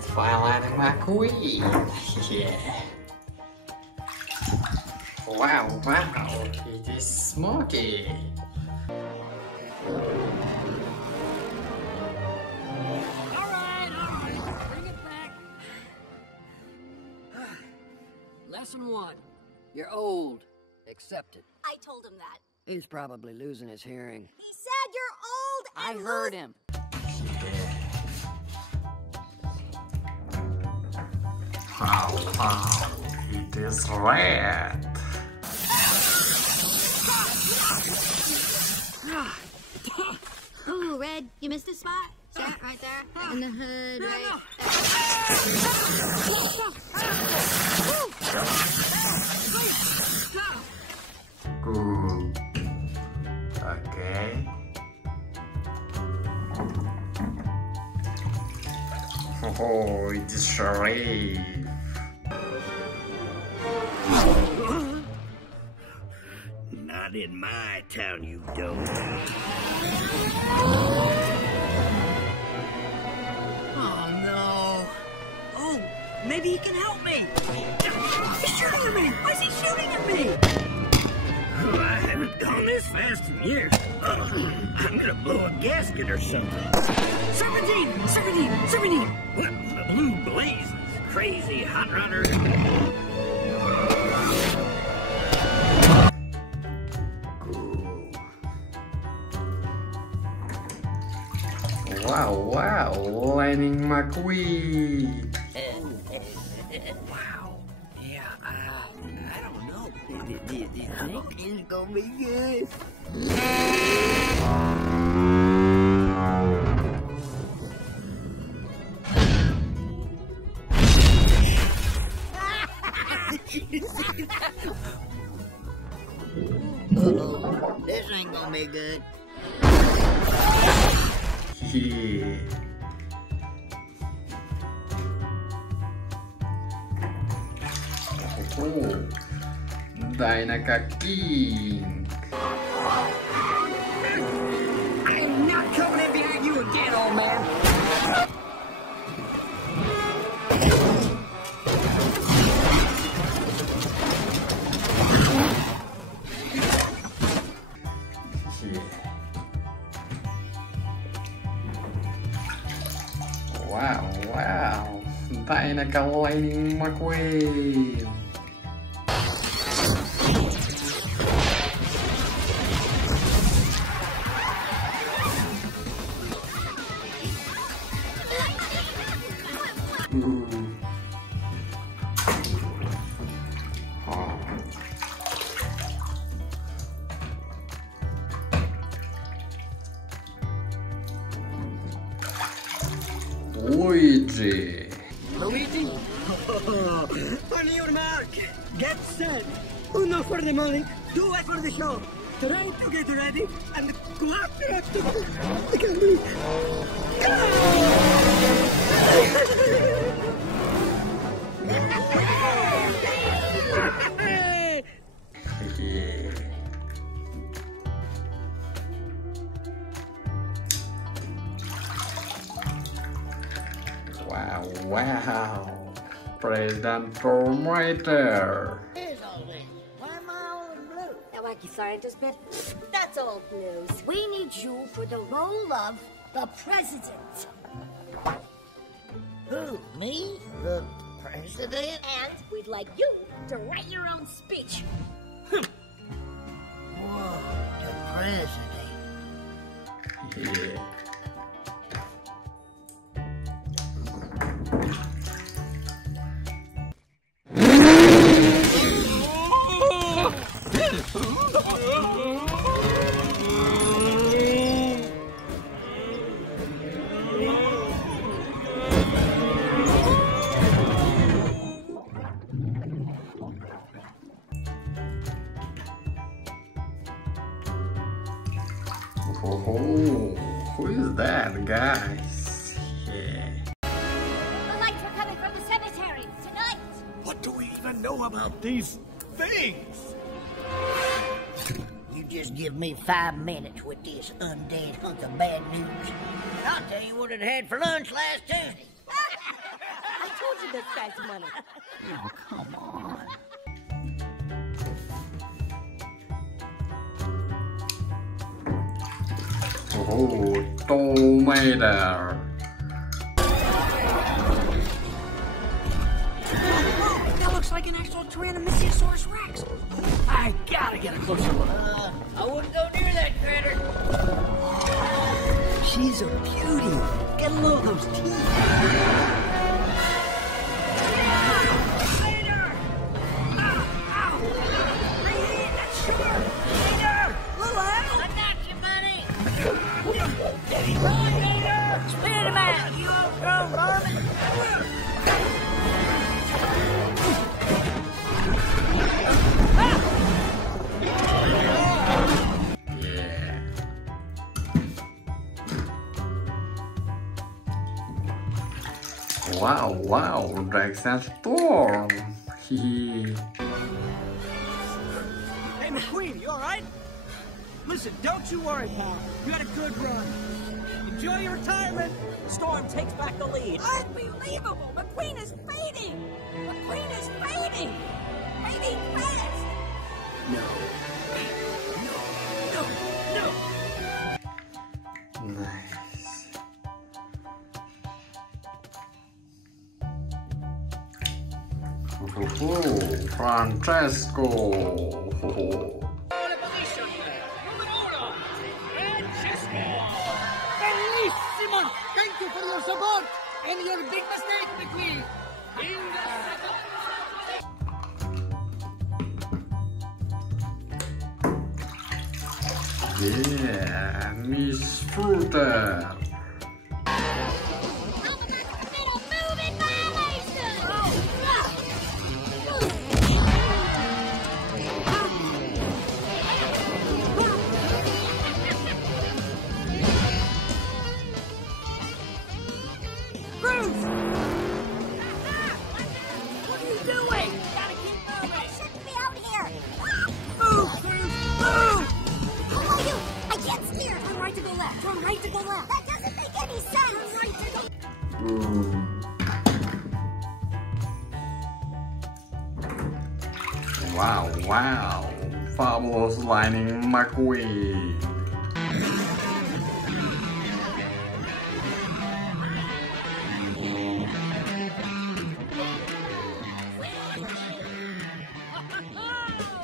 let's find Lightning McQueen. Yeah. Wow, it is smoky. Alright, bring it back. Lesson 1. You're old. Accept it. I told him that. He's probably losing his hearing. He said you're old I and heard him. Wow, it is red. Ooh, Red, you missed a spot? See that right there? In the hood, right? Good. Okay. Oh, it is Sharif. Not in my town, you don't. Oh, no. Oh, maybe he can help me. He's shooting at me. Why is he shooting at me? I haven't gone this fast in years. I'm gonna blow a gasket or something. Serpentine! The blue blaze. Crazy hot rodder. Wow, Lightning McQueen. Wow. Yeah, I don't know. Do you think it's gonna be good? Uh-oh, this ain't gonna be good. Yeah. Oh, Dynaka King. I'm not coming in behind you again, old man. Wow. Dynaka Lightning McQueen. Luigi. Luigi? On your mark, get set. Uno for the money, two for the show. Try to get ready and clap after. Look at me. Yeah. Wow. President Storm right there. Here's all this. Why am I all in blue? That wacky scientist bit? That's old news. We need you for the role of the president. Who, me? The president? And we'd like you to write your own speech. Whoa, the president. Yeah. Oh, who is that, guys? Yeah. The lights are coming from the cemetery tonight. What do we even know about these things? You just give me 5 minutes with this undead hunk of bad news, and I'll tell you what it had for lunch last Tuesday. need this guy's money. Oh, come on. Oh, tomato. That looks like an actual Tyrannosaurus Rex. I gotta get a closer look. I wouldn't go near that critter. She's a beauty. Get a load of those teeth. Spider-Man, you outgrown varmint. Yeah. Wow, Rex and Storm. Hee. Hey, McQueen, you all right? Listen, don't you worry, pal. You had a good run. Enjoy your retirement. Storm takes back the lead. Unbelievable! McQueen is fading! McQueen is fading! Fading fast! Nice. Oh, Francesco. Bellissimo! Thank you for your support and your big mistake, McQueen. Yeah, Miss Fruiter. That doesn't make any sense! Wow. Fabulous Lightning McQueen.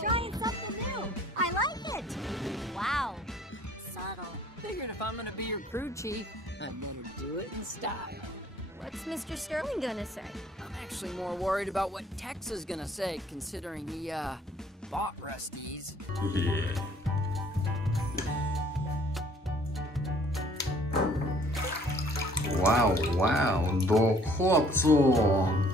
Trying something new. I like it. Wow. Subtle. Figured if I'm gonna be your crew chief, I'd better do it in style. What's Mr. Sterling gonna say? I'm actually more worried about what Tex is gonna say, considering he, bought Rusty's. Yeah. Wow, до хлопцом.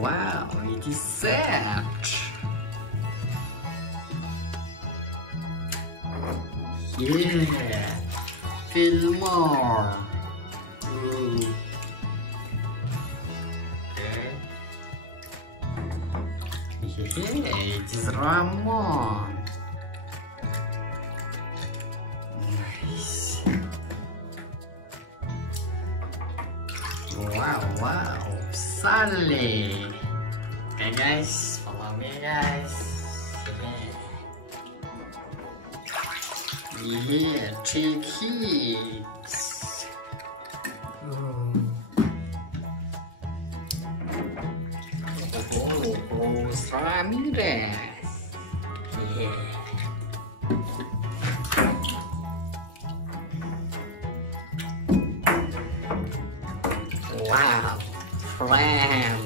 Wow, it is set. Yeah, feel more. Ooh. Okay. Yeah, it is Ramon. Nice. Wow, Sally. Okay guys, follow me guys. Yeah, chill kids. Oh, Ramirez. Yeah. Wow, Fran.